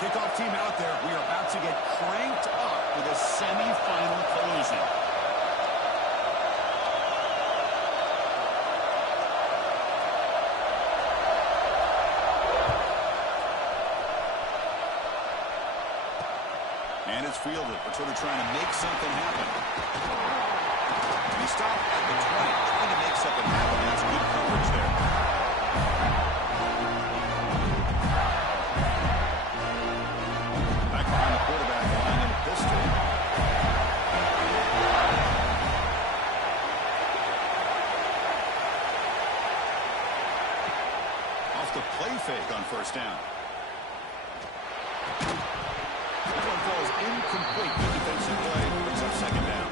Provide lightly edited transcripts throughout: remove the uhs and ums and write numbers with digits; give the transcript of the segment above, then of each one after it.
Kickoff team out there. We are about to get cranked up with a semi-final collision. And it's fielded. We're sort of trying to make something happen. We stop at the 20, trying to make something happen. That's good coverage there. Back behind the quarterback line in the pistol. Off the play fake on first down. Falls incomplete. Good defensive play. Brings up second down.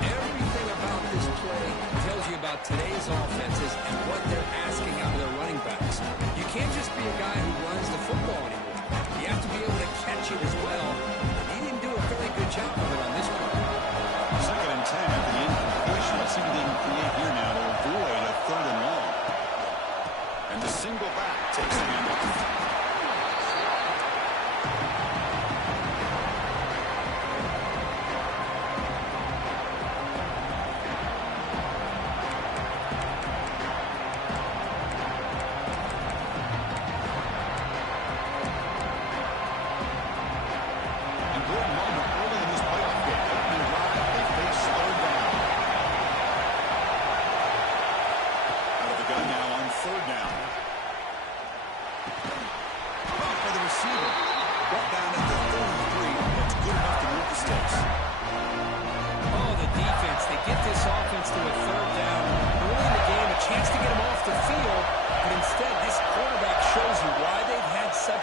Everything about this play tells you about today's offenses and what they're asking out of their running backs. You can't just be a guy who runs the football anymore. You have to be able to catch it as well. He didn't do a very good job of it on this one. Second and 10 after the incompletion. Let's see what they can create here now to avoid a third and long. And the single back takes the handoff.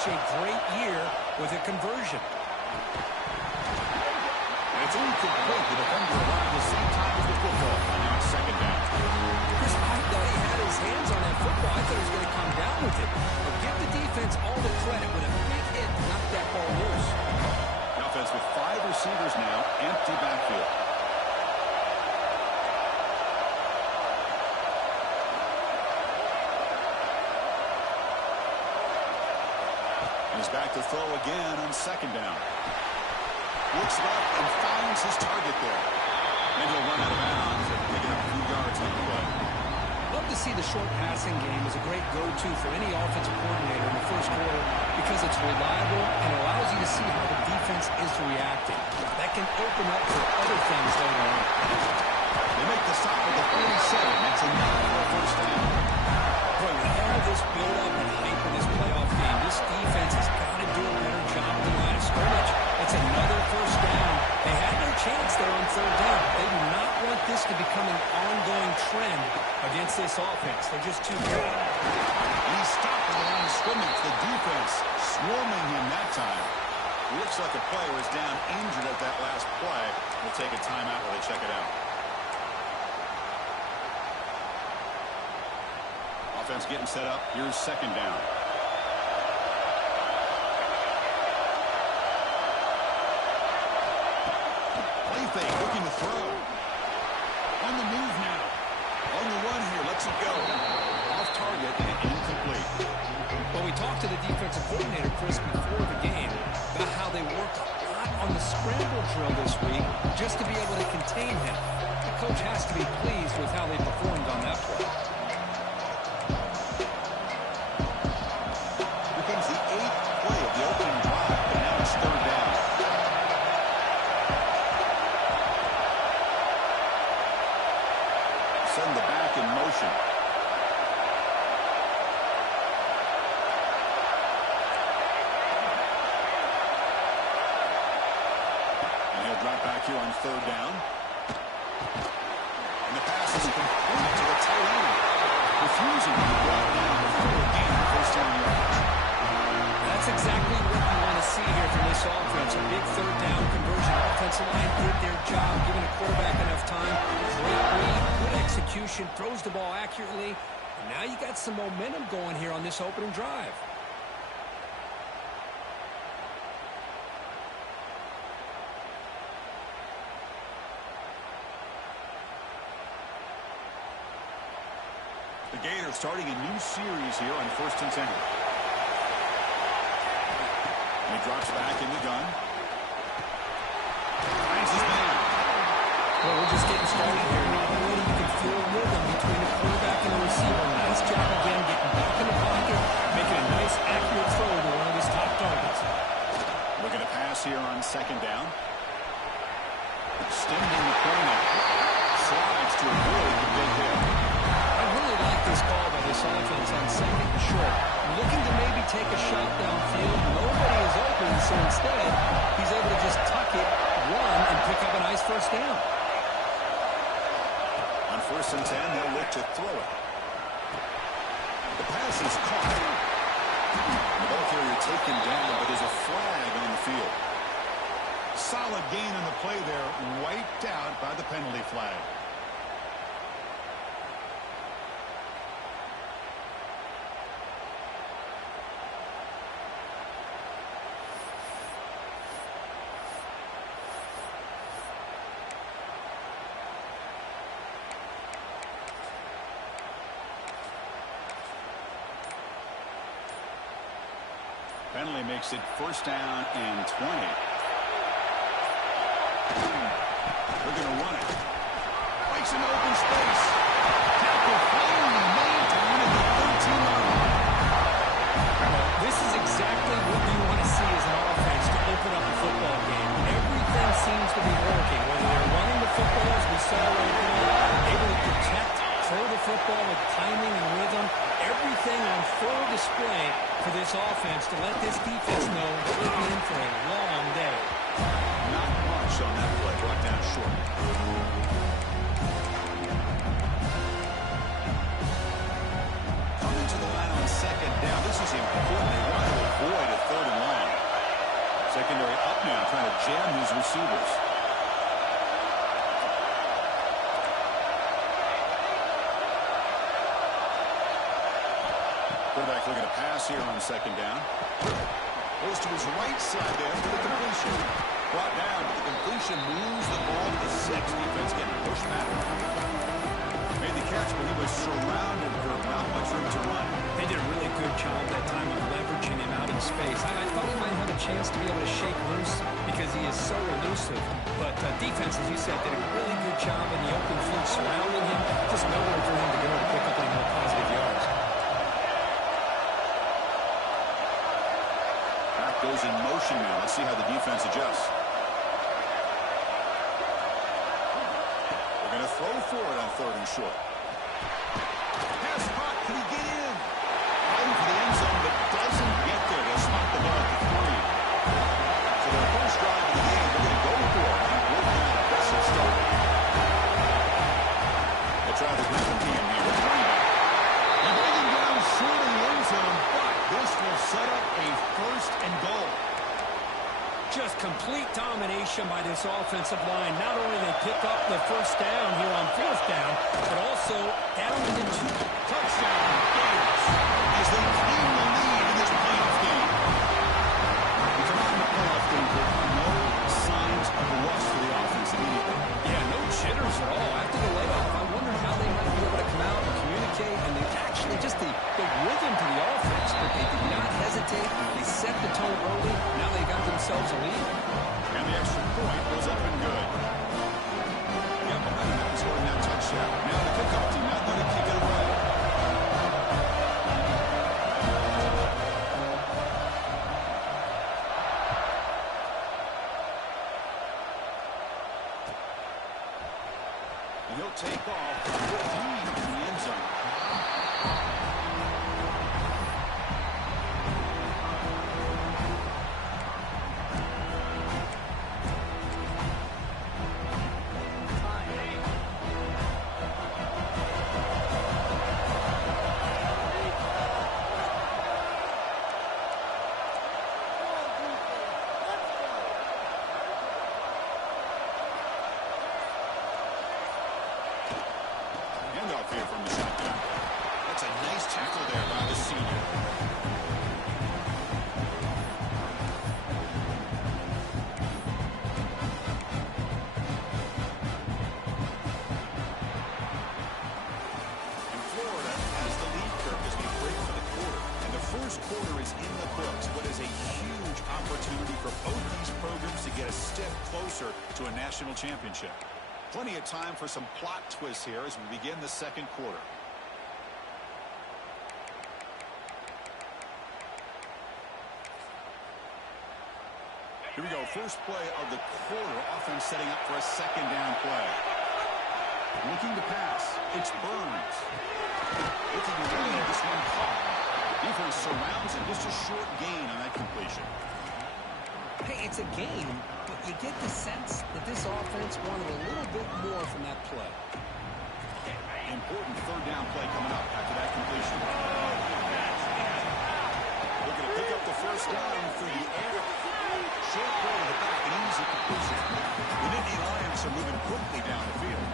A great year with a conversion. And it's incomplete. The defender arrived at the same time as the football. Now it's second down. Chris, I thought he had his hands on that football. I thought he was going to come down with it. But give the defense all the credit with a big hit to knock that ball loose. The offense with 5 receivers now, empty backfield. He's back to throw again on second down. Looks left and finds his target there. And he'll run out of bounds and pick up a few yards on the play. Love to see the short passing game as a great go-to for any offensive coordinator in the first quarter because it's reliable and allows you to see how the defense is reacting. That can open up for other things later on. They make the stop at the 47. That's enough for a first down. Boy, with all this build-up and hype in this playoff game, this defense has got to do a better job of the line of scrimmage. It's another first down. They had their chance there on third down. They do not want this to become an ongoing trend against this offense. They're just too good. He stopped at the line of scrimmage. The defense swarming him that time. Looks like a player is down injured at that last play. We'll take a timeout while they check it out. Offense getting set up. Here's second down. Play fake, looking to throw. On the move now. On the run here, lets it go. Off target and incomplete. Well, we talked to the defensive coordinator, Chris, before the game about how they worked a lot on the scramble drill this week just to be able to contain him. The coach has to be pleased with how they performed on that play. Becomes the 8th play of the opening drive, but now it's third down. Send the back in motion. And he'll drop back here on third down. And the pass is complete to the tight end. Refusing to be brought down before the game, first down yardage. That's exactly what you want to see here from this offense. A big third down conversion. Offensive line did their job, giving a quarterback enough time. Great read, good execution, throws the ball accurately. And now you got some momentum going here on this opening drive. The Gators starting a new series here on 1st and 10. He drops back in the gun. Finds his man. Well, we're just getting started here. Not only you can feel rhythm between the quarterback and the receiver. Nice job again getting back in the pocket, making a nice accurate throw to one of his top targets. Looking to pass here on second down. Extending the corner. Slides to avoid the big hit. I really like this call by this offense on second and short. Looking to maybe take a shot downfield. Nobody is open, so instead, he's able to just tuck it, run, and pick up a nice first down. On 1st and 10, they'll look to throw it. The pass is caught. The ball carrier taken down, but there's a flag on the field. Solid gain on the play there, wiped out by the penalty flag. Penalty makes it first down and 20. They're going to run it. Makes an open space. Tackle finally made to win at the 13-yard line. This is exactly what you want to see as an offense to open up a football game. Everything seems to be working. Whether they're running the football, as we saw right now, able to protect, throw the football with timing and rhythm. Everything on full display for this offense to let this defense know they're in for a long day. Not much on that play. Brought down short. Coming to the line on second down. This is important. They want to avoid a third and long. Secondary up now, trying to jam these receivers. Quarterback looking to pass here on second down. Goes to his right side there for the completion. Brought down, but the completion moves the ball to the 6. Defense getting pushed back. Made the catch, but he was surrounded for not much room to run. They did a really good job that time of leveraging him out in space. I thought he might have a chance to be able to shake loose because he is so elusive. But defense, as you said, did a really good job in the open field surrounding him. Just nowhere for him to go to pick up any more positive yards. Goes in motion now. Let's see how the defense adjusts. for it on 3rd and short. Pass hot. Can he get in? Fighting for the end zone, but doesn't get there. They'll spot the ball at the 3. So their first drive of the game, they're going to go for it and work on an aggressive start. They'll try the Griffin team here with running back. They bring him down short of the end zone, but this will set up a 1st and goal. Just complete domination by this offensive line. Not only they pick up the 1st down here on 4th down, but also down to the 2. Touchdown, Gators, as they claim the lead in this playoff game. You come out in the playoff game, no signs of rust for the offense immediately. Yeah, no jitters at all. After the layoff, I wonder how they might be able to come out and communicate, and they actually just the rhythm to the offense, but they did not hesitate. They set the tone early. Now they got themselves a lead. And the extra point goes up and good. Got momentum after scoring that touchdown. Now the kickoff team not going to kick it away. And he'll take off with lead in the end zone. Handoff here from the shotgun. That's a nice tackle there by the senior. And Florida has the lead, Kirk, as we break for the quarter. And the first quarter is in the books. What is a huge opportunity for both these programs to get a step closer to a national championship. Plenty of time for some plot twists here as we begin the 2nd quarter. Here we go. First play of the quarter. Offense setting up for a 2nd down play. Looking to pass. It's Burns. Looking to run. This one caught. Defense surrounds him. Just a short gain on that completion. Hey, it's a game, but you get the sense that this offense wanted a little bit more from that play. Important 3rd down play coming up after that completion. Looking to pick up the 1st down through the air. Short play to the back, an easy completion. The Nittany Lions are moving quickly down the field.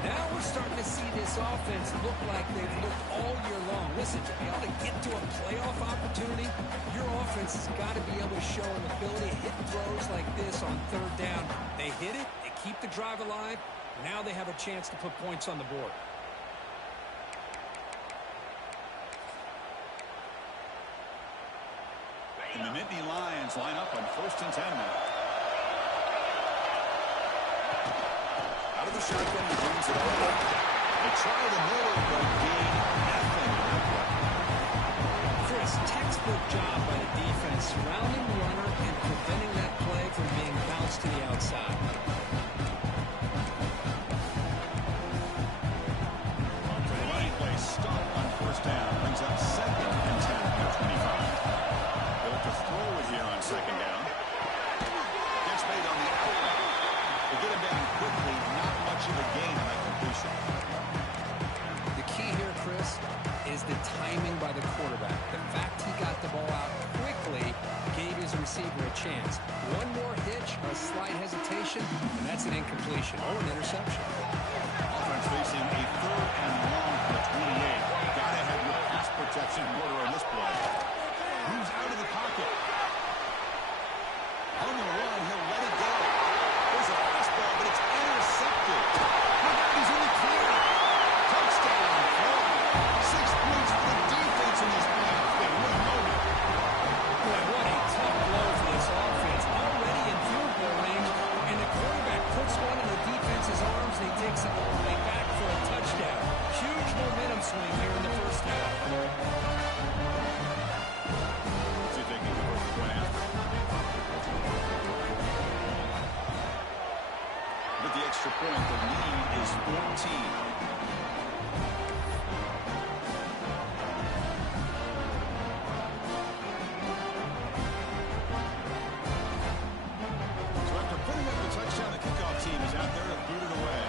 Now we're starting to see this offense look like they've looked all year long. Listen, to be able to get to a playoff opportunity, your offense has got to be able to show an ability to hit throws like this on 3rd down. They hit it, they keep the drive alive. Now they have a chance to put points on the board. And the Nittany Lions line up on 1st and 10 now. Out of the shotgun, he brings it over. They try the middle, but gain nothing. Chris, textbook job by the defense, surrounding the runner and preventing that play from being bounced to the outside. The running play stop on 1st down. Brings up 2nd and 10 at 25. They'll look to throw it here on 2nd down. Gets made on the outlet. They get him down quickly. Not much of a gain on that completion. The key here, Chris, is the timing by the quarterback. The fact he got the ball out quickly gave his receiver a chance. One more hitch, a slight hesitation, and that's an incompletion or an interception. Offense facing a 3rd and long for the 28. Got to have your pass protection in order on this play. Moves out of the pocket. On the run, he'll let it go. There's a fastball, but it's intercepted. Look out, he's in the clear. Touchdown, Florida. 6 points for the defense in this playoff game. What a moment. Boy, what a tough blow for this offense. Already in field goal range, and the quarterback puts one in the defense's arms, and he takes it all the way back for a touchdown. Huge momentum swing here So after putting up the touchdown, the kickoff team is out there to boot it away.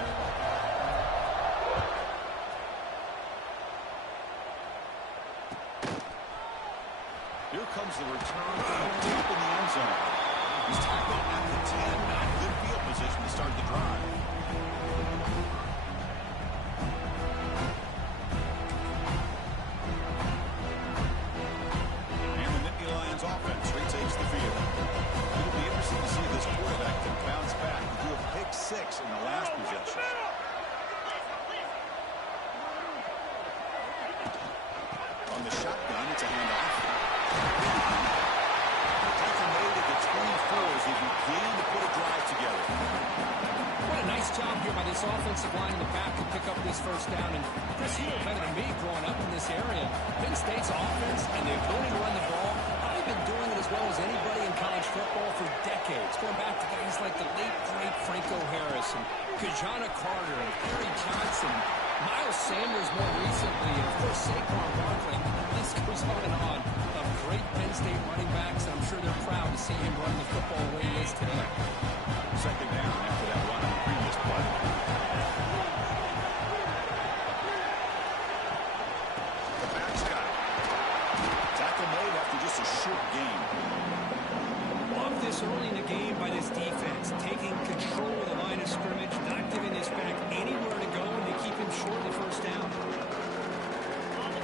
Here comes the return from deep in the end zone. He's tackled at the 10. Not good field position to start the drive. And the Nittany Lions offense retakes the field. It'll be interesting to see if this quarterback can bounce back and do a pick six in the last possession. On the shotgun, it's a handoff. Tackle made at the 24 as they begin to put a drive together. What a nice job here by this offensive line in the back to pick up this first down. And Chris, you know better than me growing up in this area. Penn State's offense and the ability to run the ball, they've been doing it as well as anybody in college football for decades. Going back to guys like the late, great Franco Harris and Kajana Carter and Gary Johnson, Miles Sanders more recently, and of course Saquon Barkley. This goes on and on of great Penn State running backs, and I'm sure they're proud to see him run the football the way he is today. Second down after that run on the previous play. The back's got it. Tackle made after just a short gain. Love this early in the game by this defense, taking control of the line of scrimmage, not giving this back anywhere to go, and to keep him short of the first down.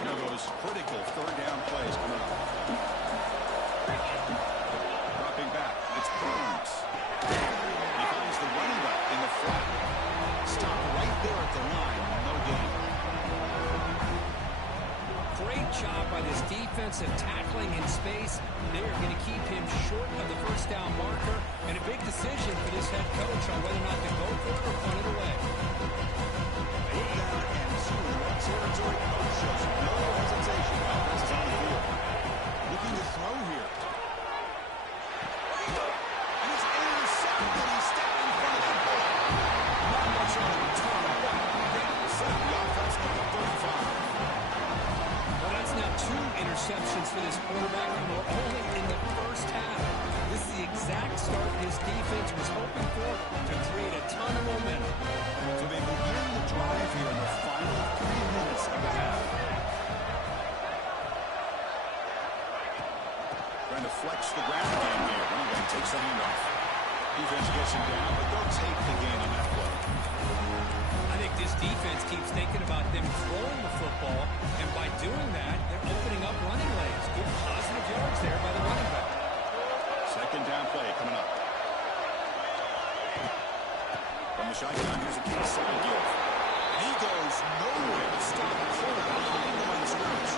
Now those critical third down plays coming up. Dropping back, it's Burns. He finds the running back in the flat. Stop right there at the line, no gain. Great job by this defensive tackling in space. They're going to keep him short of the first down marker, and a big decision for this head coach on whether or not to go for it or punt it away. Put down and two in one territory. Coach shows no hesitation. Offense is on the field. Looking to throw here. And it's intercepted. He stepped in front of that ball. Not much on the return, but they set up the offense at the 35. Well, that's now 2 interceptions for this quarterback, and we're only in the first half. This is the exact start this defense was hoping for to create a ton of momentum. So they begin the drive here in the final 3 minutes of the half. Trying to flex the ground game here. Running back takes the handoff. Defense gets him down, but they'll take the gain on that play. I think this defense keeps thinking about them throwing the football, and by doing that, they're opening up running lanes. Good positive yards there by the running back. Second down play coming up. From the shotgun, here's a kick side give. He goes nowhere to stop cold on the line scrimmage.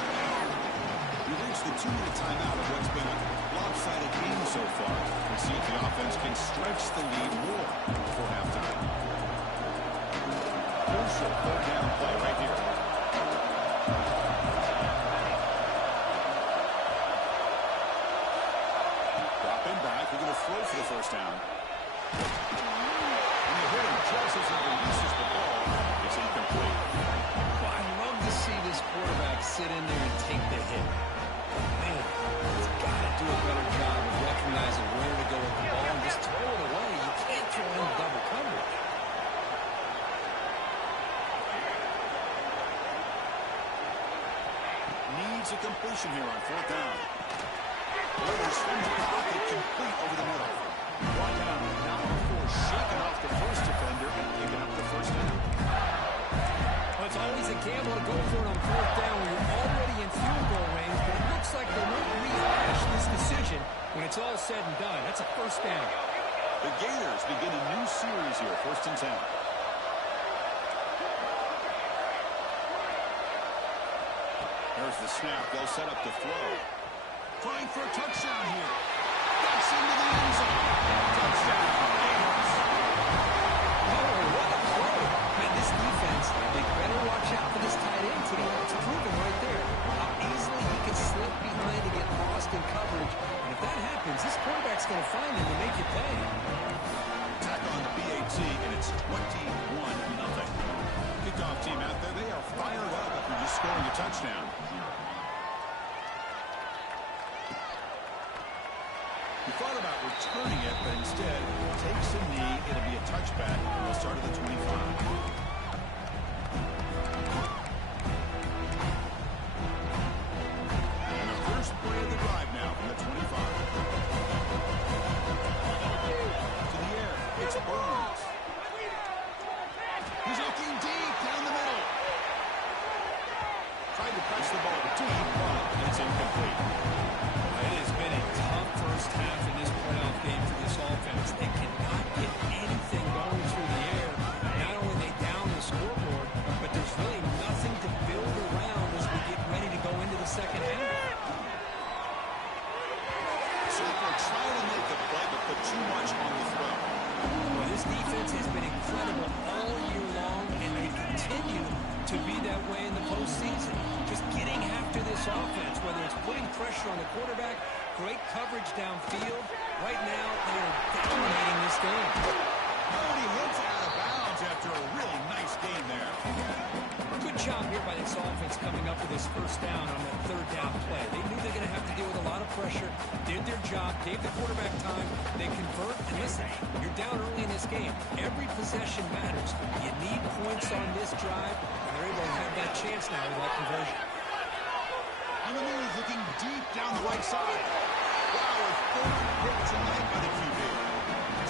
We reached the 2-minute timeout of what's been a lopsided game so far. We'll see if the offense can stretch the lead more before halftime. Crucial third down play right here. Dropping back, we're going to throw for the first down. When you hit him just as he releases the ball, it's incomplete. Well, I love to see this quarterback sit in there and take the hit. Man, he's got to do a better job of recognizing where to go with the ball and just throw it away. You can't throw in double coverage. Needs a completion here on fourth down. Rivers from the pocket, complete over the middle. Brought down now before shaking off the first defender and picking up the first down. Well, it's always a gamble to go for it on fourth down when you're already in field goal range, but it looks like they won't rehash this decision when it's all said and done. That's a first down. The Gators begin a new series here, 1st and 10. There's the snap. They'll set up the throw. Trying for a touchdown here. Gets into the end zone. Touchdown, Gators. Oh, what a play. Man, this defense, they better watch out for this tight end today. It's proven right there how easily he can slip behind and get lost in coverage. And if that happens, this quarterback's going to find him and make you pay. Tack on the BAT, and it's 21-0. Kickoff team out there, they are fired up after just scoring a touchdown. He thought about returning it, but instead takes a knee. It'll be a touchback, and we'll start at the 25. Play of the drive now from the 25. To the air. It's Burns. He's looking deep down the middle. Tried to press the ball deep, but it's incomplete. It has been a tough first half in this playoff game for this offense. They cannot get anything going through the air. Not only are they down the scoreboard, but there's really nothing to build around as we get ready to go into the second half. Trying to make the play, but put too much on the throw. Well, this defense has been incredible all year long, and they continue to be that way in the postseason. Just getting after this offense, whether it's putting pressure on the quarterback, great coverage downfield. Right now, they are dominating this game. Nobody hits out of bounds after a really nice game there. Good job here by this offense coming up with this first down on that third down play. They knew they're going to have to deal with a lot of pressure, did their job, gave the quarterback time, they convert, and listen, you're down early in this game. Every possession matters. You need points on this drive, and they're able to have that chance now with that conversion. On the move, looking deep down the right side. Wow, a third hit tonight by the QB.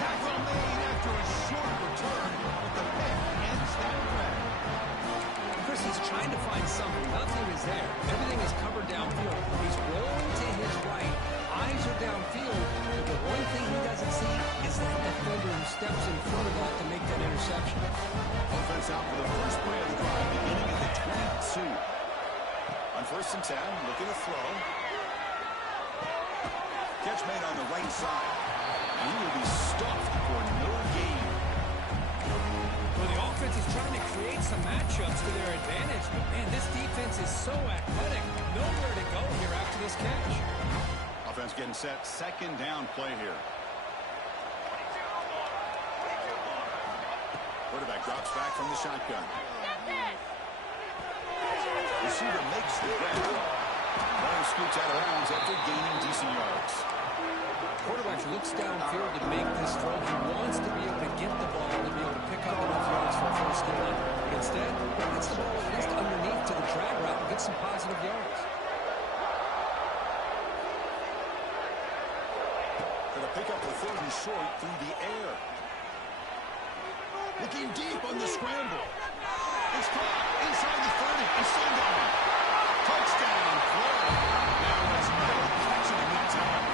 Tackle made after a short return, but the pick ends that play. Chris is trying to find something. Nothing is there. Everything is covered downfield. He's rolling to his right. Eyes are downfield. But the one thing he doesn't see is that defender who steps in front of that to make that interception. Offense out for the first play of the drive, beginning at the 22. On 1st and 10, looking to throw. Catch made on the right side. And he will be stuffed for no gain. Well, the offense is trying to create some matchups to their advantage, but man, this defense is so athletic. Nowhere to go here after this catch. Offense getting set. Second down play here. Quarterback drops back from the shotgun. Receiver makes the grab. Ball scoots out of bounds after gaining decent yards. Quarterback looks downfield to make this throw. He wants to be able to get the ball to be able to pick up enough yards for a first down. But instead, he gets the ball at least underneath to the drag route and get some positive yards. Going to pick up the third and short through the air. Looking deep on the scramble. It's caught inside the 30 and Sundown. Touchdown, Florida. Now let's go. Catch it in that time.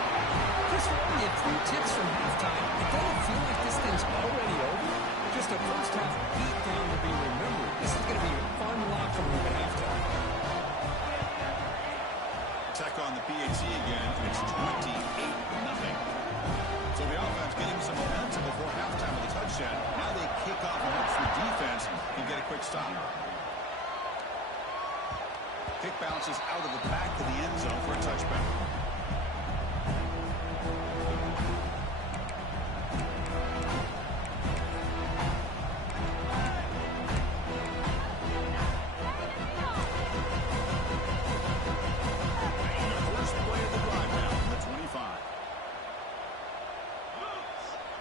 Chris, we're only at 3 ticks from halftime. It doesn't feel like this thing's already over. Just a first half beatdown to be remembered. This is going to be a fun locker room at halftime. Tech on the PAT again, and it's 28-0. So the offense getting some momentum before halftime with a touchdown. Now they kick off and hope for defense and get a quick stop. Kick bounces out of the back of the end zone for a touchback.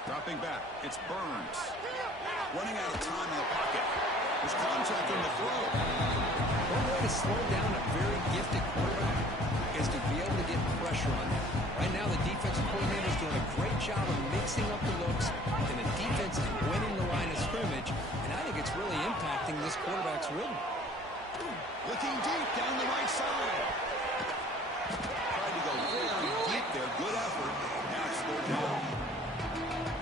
Dropping back, it's Burns. Running out of time in the pocket. There's contact on the throw. One way to slow down a very gifted quarterback is to be able to get pressure on him. Right now, the defensive coordinator is doing a great job of mixing up the looks, and the defense is winning the line of scrimmage, and I think it's really impacting this quarterback's rhythm. Looking deep down the right side. Tried to go very deep there. Good effort. Now it's third down.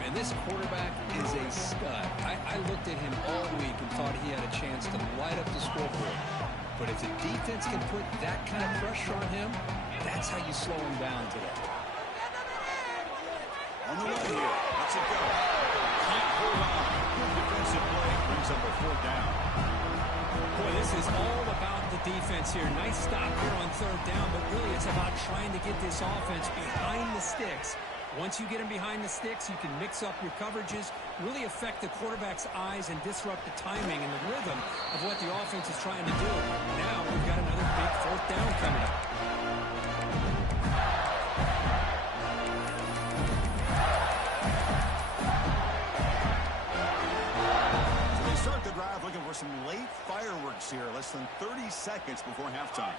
And this quarterback is a stud. I looked at him all week and thought he had a chance to light up the scoreboard. But if the defense can put that kind of pressure on him, that's how you slow him down today. On the run here. Let's it go. Can't hold on. Good defensive play. Brings up a fourth down. Boy, this is all about the defense here. Nice stop here on third down, but really it's about trying to get this offense behind the sticks. Once you get them behind the sticks, you can mix up your coverages. really affect the quarterback's eyes and disrupt the timing and the rhythm of what the offense is trying to do. Now we've got another big fourth down coming up. So they start the drive looking for some late fireworks here, less than 30 seconds before halftime.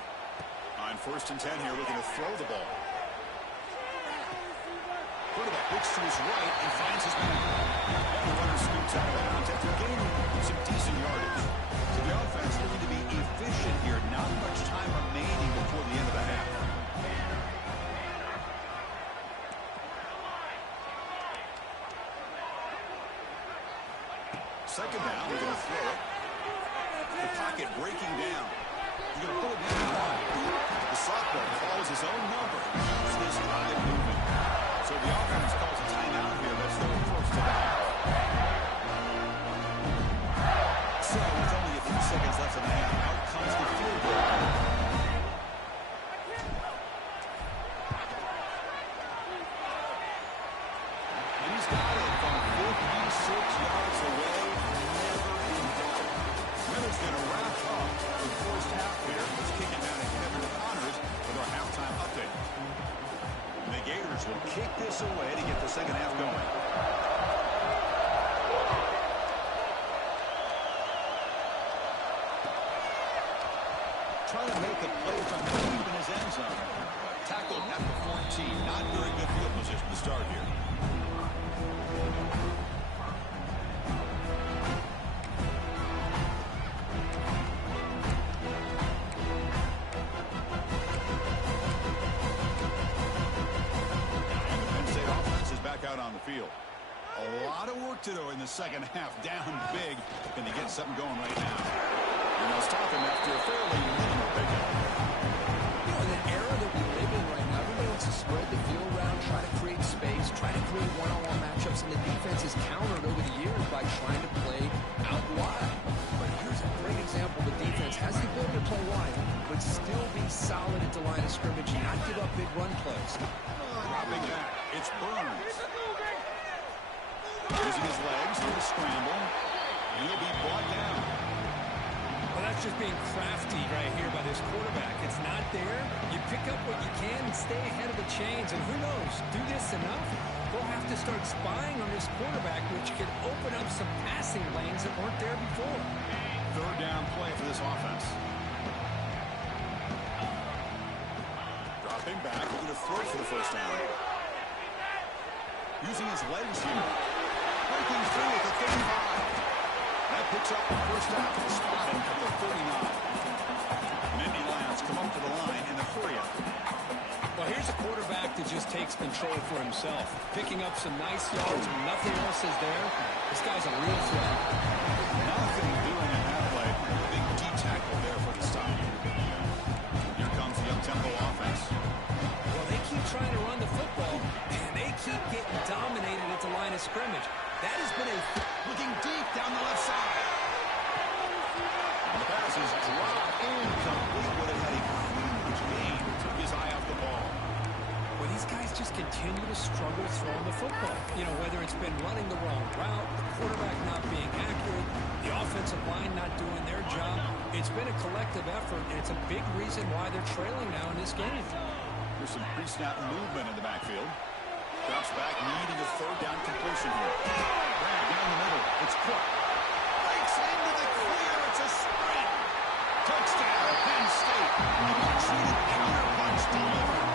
On 1st and 10 here, looking to throw the ball. Quarterback looks to his right and finds his man. And the runner scoots out of bounds after gaining some decent yardage. So the offense looking to be efficient here. Not much time remaining before the end of the half. Second down, they're going to throw it. The pocket breaking down. He's going to pull it down the line. The sophomore calls his own number. Keeps this drive moving. So the offense calls a timeout here. That's their first down. So with only a few seconds left in the half, out comes the field goal. And he's got it from 56 yards away. Never in doubt. Miller's going to wrap up the first half here. Let's kick it down to Kevin Connors with our halftime update. The Gators will kick this away to get the second half going. Trying to make a play from deep in his end zone. Tackled at the 14. Not very good field position to start here. Out on the field. A lot of work to do in the second half. Down big. Can they get something going right now? And they'll stop him after a fairly minimal pickup. You know, in the era that we live in right now, everybody wants to spread the field around, try to create space, try to create one-on-one matchups, and the defense is countered over the years by trying to play out wide. But here's a great example. The defense has the ability to play wide, but still be solid at the line of scrimmage and not give up big run plays. Dropping back. It's Burns. Using his legs for the scramble. And he'll be brought down. Well, that's just being crafty right here by this quarterback. It's not there. You pick up what you can and stay ahead of the chains. And who knows, do this enough, we'll have to start spying on this quarterback, which could open up some passing lanes that weren't there before. Third down play for this offense. Dropping back, looking to throw for the first down. Using his legs here. Breaking through at the 35. That picks up the first down. Spotting at the 39. Nittany Lions come up to the line in the hurry up. Well, here's a quarterback that just takes control for himself. Picking up some nice yards when nothing else is there. This guy's a real threat. Nothing doing in that play. Big D tackle there for the stop. Here comes the up-tempo offense. Well, they keep trying to run the football, and they keep getting dominated at the line of scrimmage. That has been looking deep down the left side. And the pass is dropped incomplete, but it had a huge gain. Took his eye off the ball. Well, these guys just continue to struggle throwing the football. You know, whether it's been running the wrong route, the quarterback not being accurate, the offensive line not doing their job. It's been a collective effort, and it's a big reason why they're trailing now in this game. There's some pre-snap movement in the backfield. Drops back, needing a third down completion here. Grab down the middle. It's Cook. Breaks into the clear. It's a sprint. Touchdown, Penn State. Cheated counter punch delivered.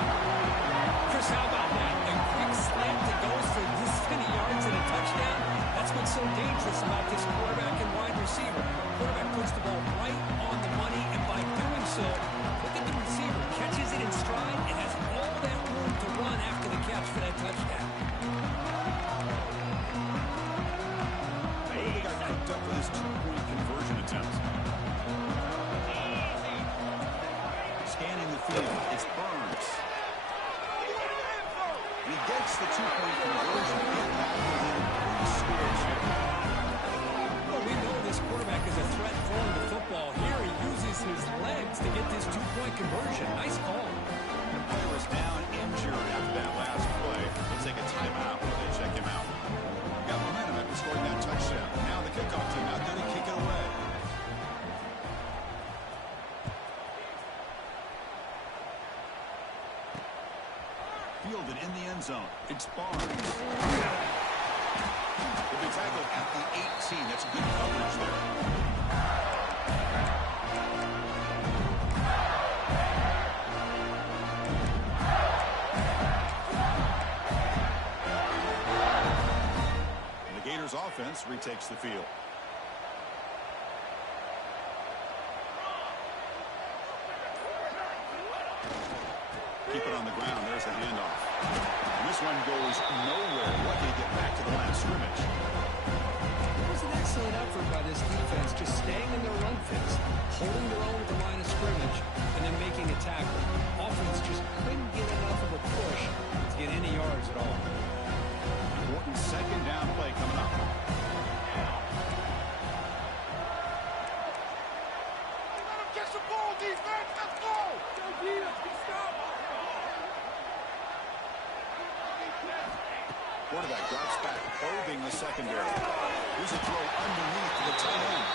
Chris, how about that? A quick slant that goes for this many yards and a touchdown. That's what's so dangerous about this quarterback and wide receiver. Quarterback puts the ball right on the money, and by doing so, look at the receiver. Catches it in stride and has all that room to run after the catch for that touchdown. What do they got cooked up for this two-point conversion attempt? Scanning the field, it's Burns. He gets the two-point conversion. Getting that within 3 scores here. Well, we know this quarterback is a threat throwing the football. Here he uses his legs to get this two-point conversion. Nice call. The player is down injured after that last play. Let's take a timeout while they check him out. Got momentum at the score fielded in the end zone. It's Barnes. He'll be tackled at the 18. That's good coverage there. And the Gators offense retakes the field. Keep it on the ground. There's the handoff. And this one goes nowhere. Lucky to get back to the line of scrimmage. It was an excellent effort by this defense, just staying in their run fits, holding their own at the line of scrimmage, and then making a tackle. Offense just couldn't get enough of a push to get any yards at all. Important second down play coming up. Get the ball, defense. Let's go. Quarterback drops back, probing the secondary. Here's a throw underneath to the tight end.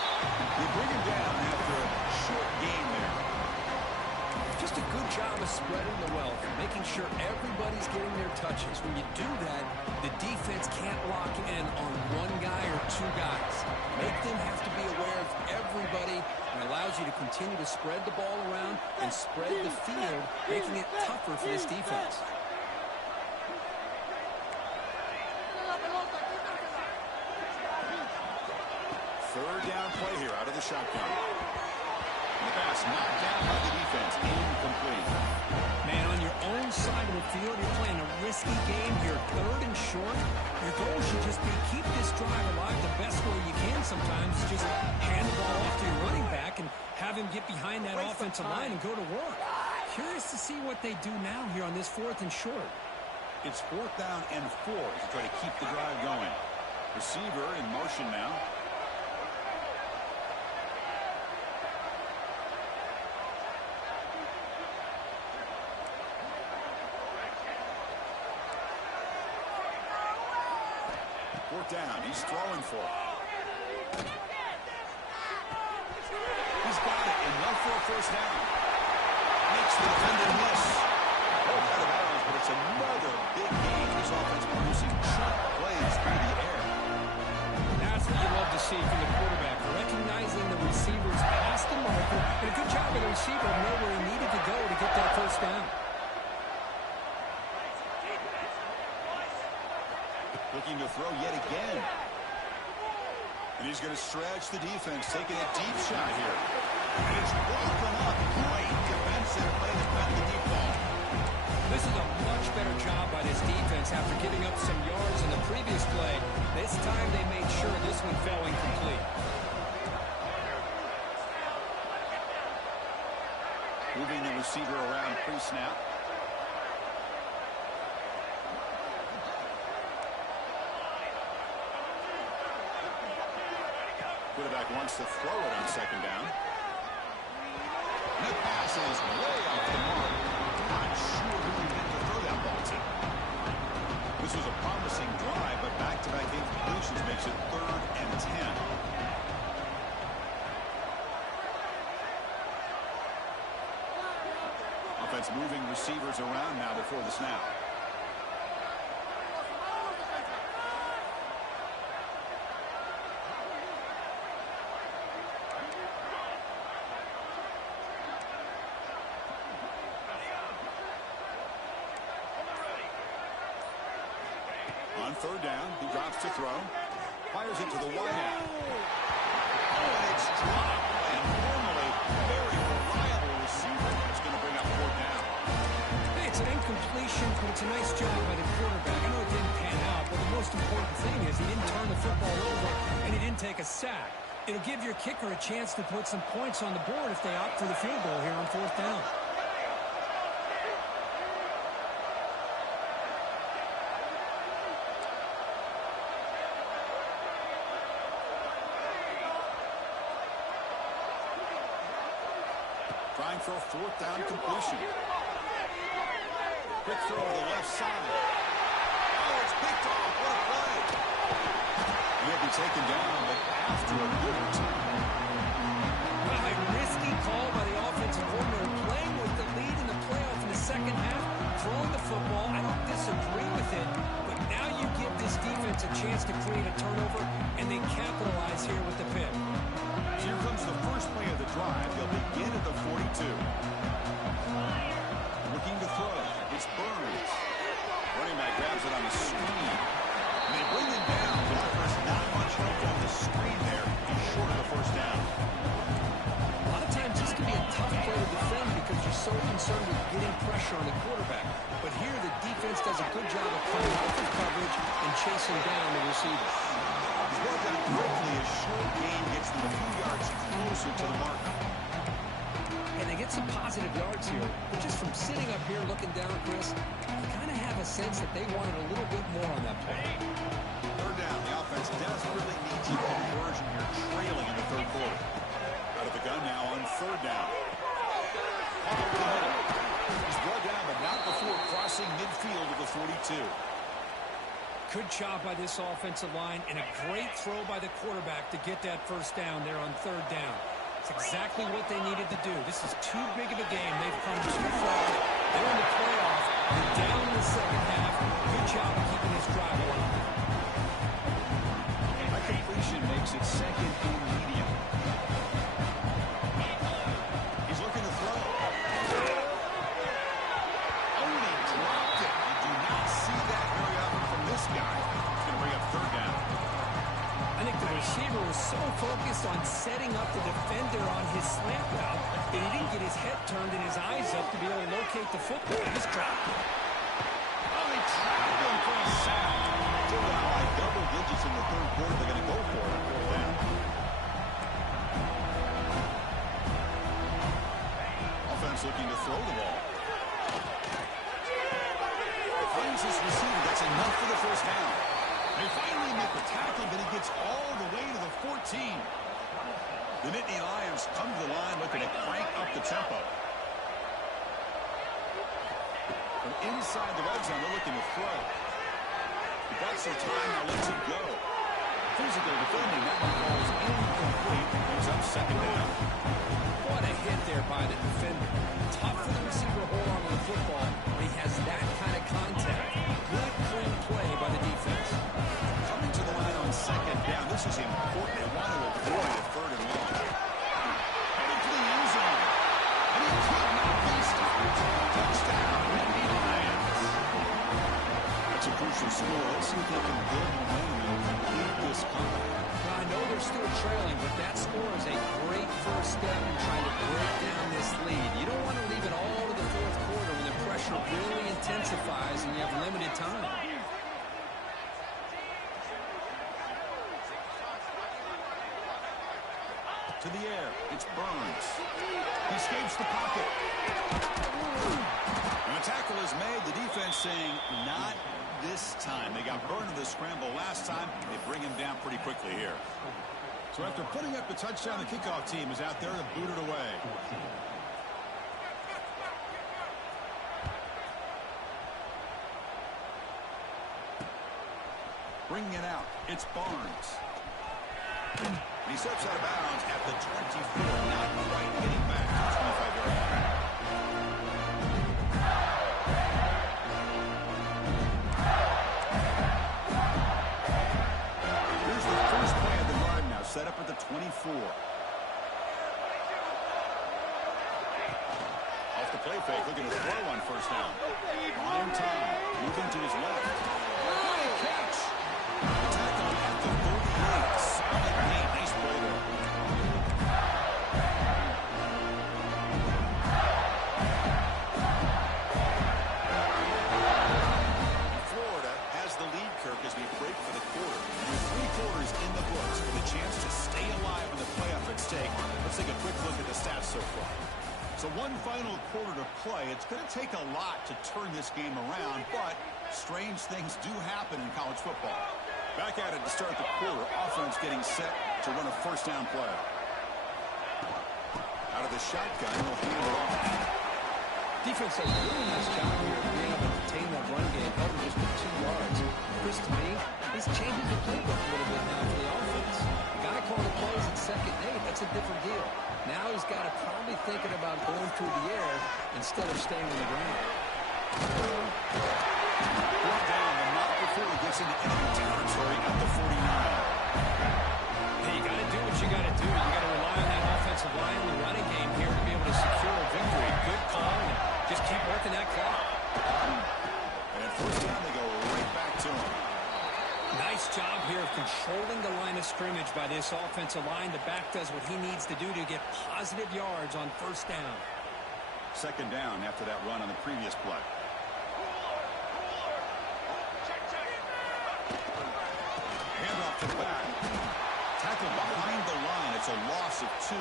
They bring him down after a short gain there. Just a good job of spreading the wealth, making sure everybody's getting their touches. When you do that, the defense can't lock in on one guy or two guys. Make them have to be aware of everybody, and allows you to continue to spread the ball around and spread the field, making it tougher for this defense. Third down play here out of the shotgun. And the pass knocked down by the defense. Incomplete. Man, on your own side of the field, you're playing a risky game here. Third and short. Your goal should just be keep this drive alive the best way you can sometimes. Just hand the ball off to your running back and have him get behind that offensive line and go to work. Curious to see what they do now here on this 4th and short. It's 4th down and 4 to try to keep the drive going. Receiver in motion now. Down. He's throwing for it. He's got it, enough for a first down. Makes the defender miss. Both out of bounds, but it's another big game. This offense producing short plays through the air. That's what you love to see from the quarterback, recognizing the receiver's past the marker, and a good job of the receiver to know where he needed to go to get that first down. Looking to throw yet again. And he's going to stretch the defense, taking a deep shot here. And it's broken up. Great defensive play to cut the deep ball. This is a much better job by this defense after giving up some yards in the previous play. This time they made sure this one fell incomplete. Moving the receiver around pre-snap. Quarterback wants to throw it on second down. And the pass is way off the mark. Not sure who he meant to throw that ball to. This was a promising drive, but back-to-back incompletions makes it 3rd and 10. Offense moving receivers around now before the snap. On 3rd down, he drops to throw. Fires it to the wide out. Oh, and it's dropped by a normally very reliable receiver. It's going to bring up 4th down. Hey, it's an incompletion, but it's a nice job by the quarterback. I know it didn't pan out, but the most important thing is he didn't turn the football over and he didn't take a sack. It'll give your kicker a chance to put some points on the board if they opt for the field goal here on 4th down. Trying for a 4th down completion. Quick throw to the left side. Oh, it's picked off. What a play. He'll be taken down, but after a good return. Well, a risky call by the offensive coordinator, playing with the lead in the playoff in the second half, throwing the football. I don't think disagree with it, but now you give this defense a chance to create a turnover, and they capitalize here with the pick. Here comes the first play of the drive. They'll begin at the 42. Looking to throw. It's Burns. Running back grabs it on the screen. And they bring him down. But offers not much help on the screen there. He's short of the first down. A lot of times this can be a tough play to defend because you're so concerned with getting pressure on the quarterback. But here the defense does a good job of coming off of coverage and chasing down the receiver. He's brought down quickly as short gain gets them a few yards closer to the mark. And they get some positive yards here. But just from sitting up here looking down, Chris, you kind of have a sense that they wanted a little bit more on that play. Third down. The offense desperately needs a conversion here, trailing in the third quarter. Out of the gun now on third down. He's brought down, but not before crossing midfield of the 42. Good job by this offensive line, and a great throw by the quarterback to get that first down there on third down. It's exactly what they needed to do. This is too big of a game. They've come too far. They're in the playoff. They're down in the second half. Good job of keeping this drive alive. A completion makes it second and medium. He's looking to throw. Oh, and he dropped it. You do not see that very often from this guy. He's going to bring up third down. I think the receiver was so focused on setting up the defender on his slant route that he didn't get his head turned and his eyes up to be able to locate the football. He just dropped it. Oh, they trapped him for a sack. Still down by double digits in the third quarter. They're going to go for it. Fourth down. Offense looking to throw the ball. Finds his receiver. That's enough for the first down. They finally make the tackle, but he gets all the way to the 14. The Nittany Lions come to the line looking to crank up the tempo. From inside the red zone, they're looking to throw. He got some time, now lets it go. Physical defending, that one falls incomplete. Brings up second down. What a hit there by the defender. Tough for the receiver to hold on to the football when he has that kind of contact. Good, clean play by the defense. Coming to the line on second down. This is important. They want to avoid a third and long. Headed to the end zone. And he could not be stopped. Touchdown, Nittany Lions. That's a crucial score. Let's see if they can build momentum and complete this comeback. Now, I know they're still trailing, but that score is a great first step in trying to break down this lead. You don't want to leave it all to the fourth quarter when the pressure really intensifies and you have limited time. To the air, it's Burns. He escapes the pocket. And the tackle is made. The defense saying, not this time. They got burned in the scramble last time. They bring him down pretty quickly here. So after putting up the touchdown, the kickoff team is out there to boot it away. Bringing it out, it's Barnes. He steps out of bounds at the 24, not quite getting back to the 25-yard line. Here's the first play of the drive now, set up at the 24. Off the play fake, looking to throw on first down. On time, moving to his left. Good catch. The tackle at the 38. Solid gain. Nice play there. Florida has the lead, Kirk, as we break for the quarter. With 3 quarters in the books with a chance to stay alive in the playoff at stake. Let's take a quick look at the stats so far. So one final quarter to play. It's going to take a lot to turn this game around, but strange things do happen in college football. Back at it to start the quarter. Offense getting set to run a first down play. Out of the shotgun, he'll hand it off. Defense does a really nice job here of being able to contain that run game, helping just with 2 yards. Chris, to me, he's changing the playbook a little bit now for the offense. The guy calling the plays at second and 8, that's a different deal. Now he's got to probably thinking about going through the air instead of staying on the ground. Nice job here of controlling the line of scrimmage by this offensive line. The back does what he needs to do to get positive yards on first down. Second down after that run on the previous play. Handoff to the back. Tackle behind the line. It's a loss of 2.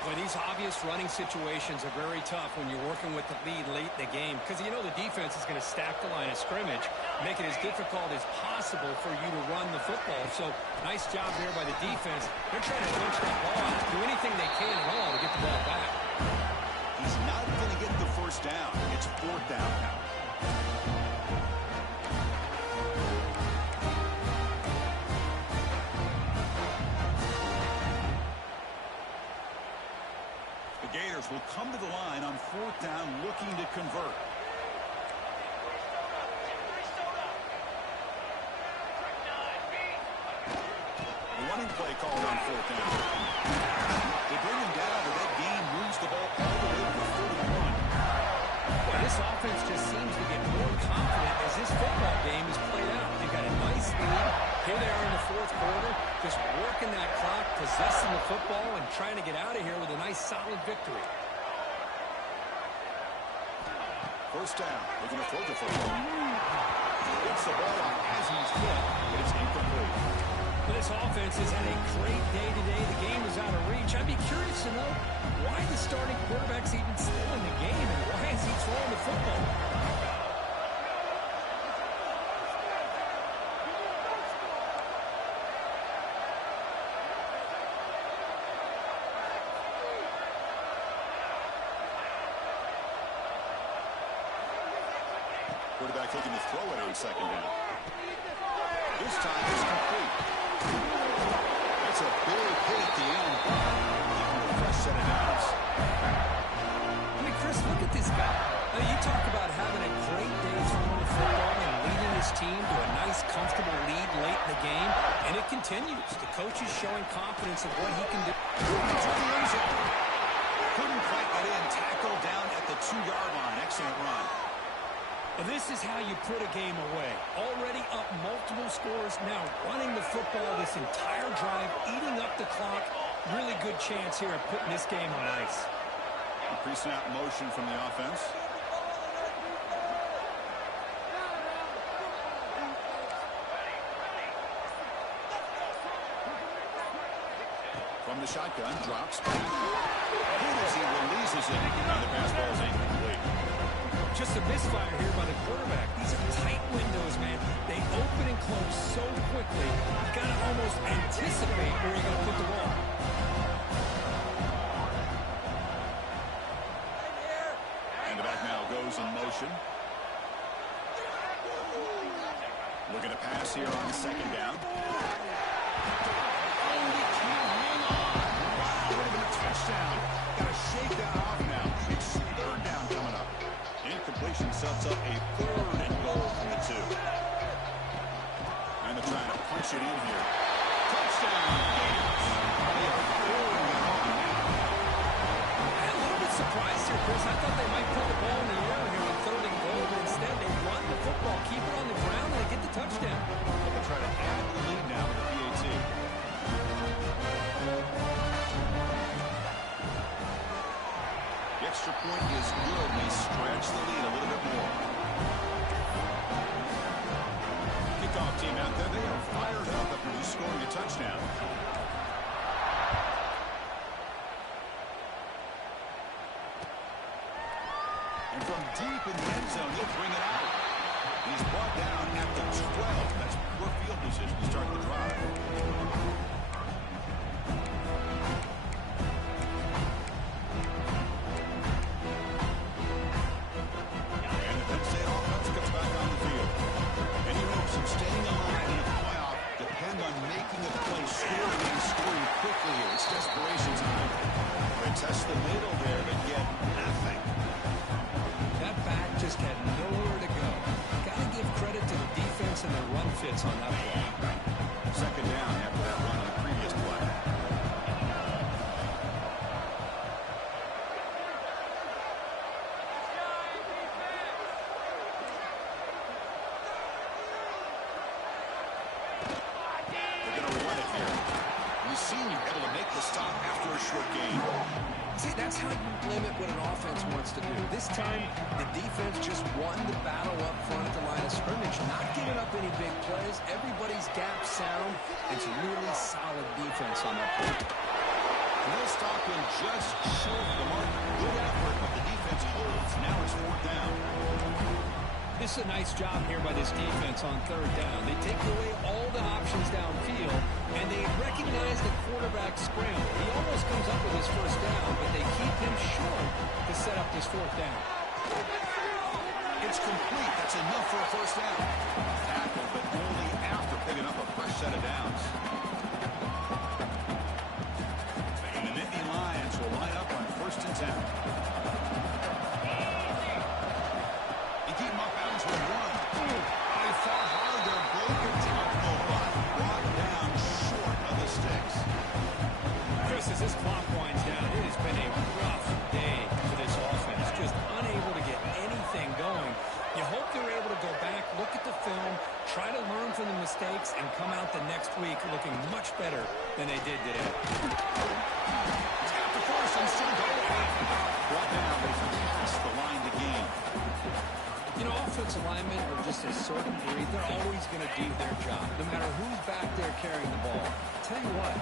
Well, these obvious running situations are very tough when you're working with the lead late in the game because you know the defense is going to stack the line of scrimmage, make it as difficult as possible for you to run the football. So, nice job there by the defense. They're trying to punch that ball out, do anything they can at all to get the ball back. He's not going to get the first down. It's 4th down now. Gators will come to the line on 4th down looking to convert. The running play called on 4th down. They bring him down, but that gain moves the ball all the way to 41. Well, this offense just seems to get more confident as this football game is played out. They've got a nice lead. Here they are in the 4th quarter, just working that clock, possessing the football, and trying to get out of here with a nice, solid victory. First down. Looking to throw the football. Gets the ball on Hazen's foot, but it's incomplete. Well, this offense has had a great day today. The game is out of reach. I'd be curious to know why the starting quarterback's even still in the game, and why is he throwing the football? Quarterback looking to throw it on second down. This time it's complete. That's a big hit at the end. Even a fresh set of downs. I mean, Chris, look at this guy. I mean, you talk about having a great day throwing the football and leading his team to a nice, comfortable lead late in the game, and it continues. The coach is showing confidence of what he can do. Couldn't quite get in. Tackle down at the 2-yard line. Excellent run. This is how you put a game away. Already up multiple scores, now running the football this entire drive, eating up the clock. Really good chance here of putting this game on ice. Pre-snap motion from the offense. From the shotgun, drops back. Good as he releases it, and the pass ball is incomplete. Just a misfire here by the quarterback. These are tight windows, man. They open and close so quickly. You got to almost anticipate where you're going to put the ball. And the back now goes in motion. Looking to pass here on second down. Oh, he can't hang on. Wow, would have been a touchdown. Got to shake that off now. It's 3rd down coming up. Incompletion sets up a 3rd and goal from the 2. And they're trying to punch it in here. Touchdown, Gators. They are throwing it on now. I'm a little bit surprised here, Chris. I thought they might put the ball in the air here on 3rd and goal, but instead they run the football, keep it on the ground, and they get the touchdown. They'll try to add to the lead now with the PAT. The extra point is good. They stretch the lead a little bit more. Kickoff team out there. They are fired up after just scoring a touchdown. And from deep in the end zone, he'll bring it out. He's brought down at the 12. That's poor field position to start the drive. Test the middle there, but yet nothing. That back just had nowhere to go. Got to give credit to the defense and their run fits on that play. Second down after that run on the previous play. the stop after a short gain. See, that's how you limit what an offense wants to do. This time, the defense just won the battle up front at the line of scrimmage, not giving up any big plays. Everybody's gap sound, and some really solid defense on that play. And they'll stop him just short of the mark. Good effort, but the defense holds. Now it's 4th down. This is a nice job here by this defense on 3rd down. They take away all the options downfield, and they recognize the quarterback scramble. He almost comes up with his 1st down, but they keep him short to set up this 4th down. It's complete. That's enough for a 1st down. Tackle, but only after picking up a fresh set of downs. And the Nittany Lions will line up on 1st and 10. You keep him up bounds with 1. They fought hard there. Broken tackle, but brought down short of the sticks. Chris, as this clock winds down, it has been a rough day for this offense. Just unable to get anything going. You hope they're able to go back, look at the film, try to learn from the mistakes, and come out the next week looking much better than they did today. He's got the first and still going. Brought down, but he's past the line to gain. You know, offensive linemen are just a certain breed. They're always going to do their job, no matter who's back there carrying the ball. I'll tell you what,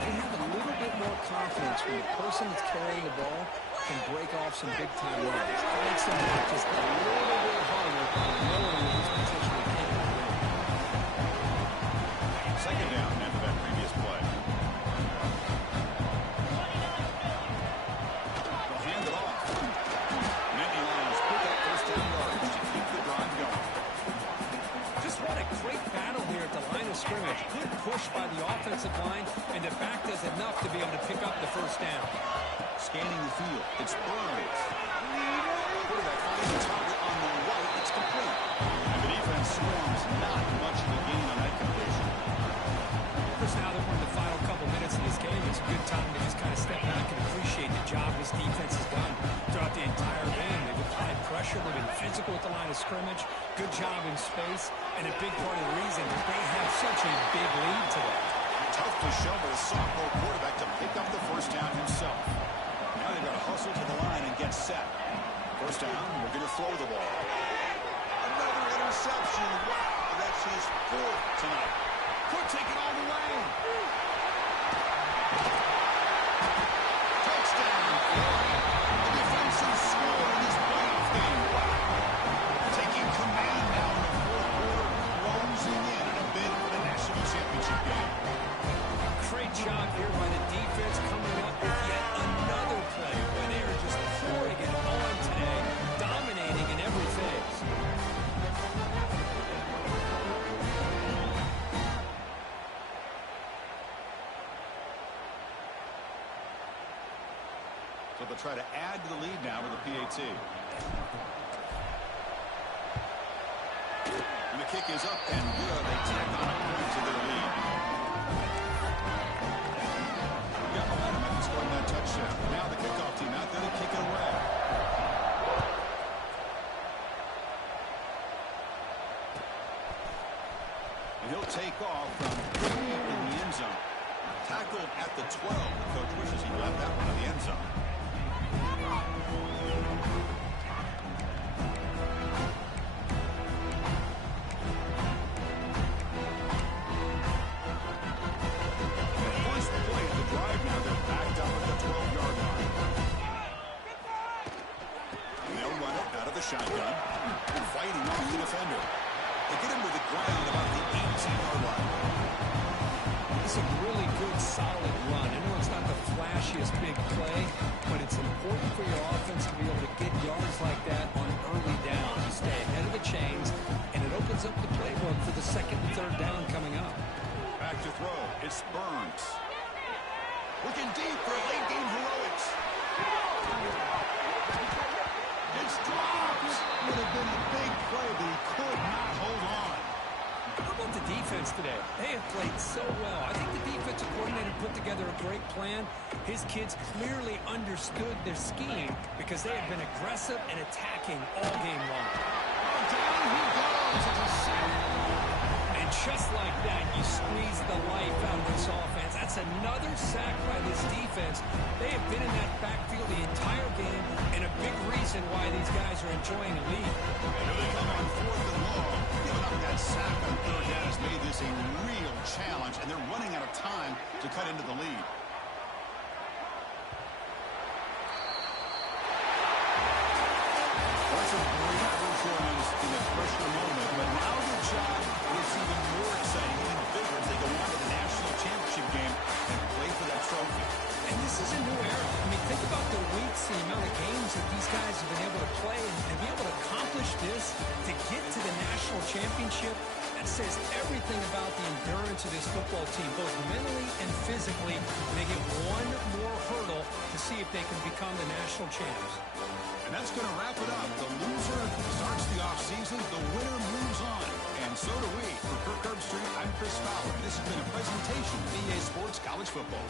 they have a little bit more confidence when the person that's carrying the ball can break off some big-time runs. It makes them work just a little bit harder, knowing that he's potentially capable of winning. 2nd down after that previous play. They'll hand it off. Nittany Lions put that 1st down yardage to keep the drive going. Just what a great battle here at the line of scrimmage. Good push by the offensive line, and the back does enough to be able to pick up the 1st down. Scanning the field. It's Burns. Quarterback finds the target on the right. It's complete. And the defense swarms not much of a gain on that completion. Chris, now that we're in the final couple minutes of this game, it's a good time to just kind of step back and appreciate the job this defense has done throughout the entire game. They've applied pressure. They've been physical at the line of scrimmage. Good job in space. And a big part of the reason that they have such a big lead today. Tough to shovel a sophomore quarterback to pick up the 1st down himself. Now they've got to hustle to the line and get set. 1st down, we're going to throw the ball. Another interception. Wow, that's his 4th tonight. Could take it all the way. Touchdown. The defensive score in this playoff game. Wow. Taking command now in the 4th quarter, closing in a bid for the national championship game. Great job here by the defense coming up with yet another play where they are just pouring it on today, dominating in every phase. So they'll try to add to the lead now with a PAT. And the kick is up and good. They tack on a point to their lead. Got momentum after scoring that touchdown. Now the kickoff team out there to kick it away. And he'll take off from deep in the end zone. Tackled at the 12. The coach wishes he left that one in the end zone. Shotgun, fighting off the defender. They get him to the ground about the 18-yard line. It's a really good, solid run. I know it's not the flashiest big play, but it's important for your offense to be able to get yards like that on early down. You stay ahead of the chains, and it opens up the playbook for the 2nd and 3rd down coming up. Back to throw. It's Burns. Looking deep for late game heroics. It's dropped. Would have been a big play, but he could not hold on. How about the defense today? They have played so well. I think the defensive coordinator put together a great plan. His kids clearly understood their scheme because they have been aggressive and attacking all game long. Down he goes. It's a sack. And just like that, you squeeze the life out of this offense. That's another sack by this defense. They have been in that backfield the entire game, and a big reason why these guys are enjoying a lead. And here they come on 4th and long. Giving up that sack on 3rd down has made this a real challenge, and they're running out of time to cut into the lead. That's a great performance in a pressure moment, but now their job is even more exciting and bigger as they go on to the national championship game and play for that trophy. And this is a new era. I mean, think about the weeks, the amount of games that these guys have been able to play and be able to accomplish this to get to the national championship. That says everything about the endurance of this football team, both mentally and physically. They get one more hurdle to see if they can become the national champs. And that's going to wrap it up. The loser starts the offseason. The winner moves on. And so do we. For Kirk Herbstreit, I'm Chris Fowler. This has been a presentation of EA Sports College Football.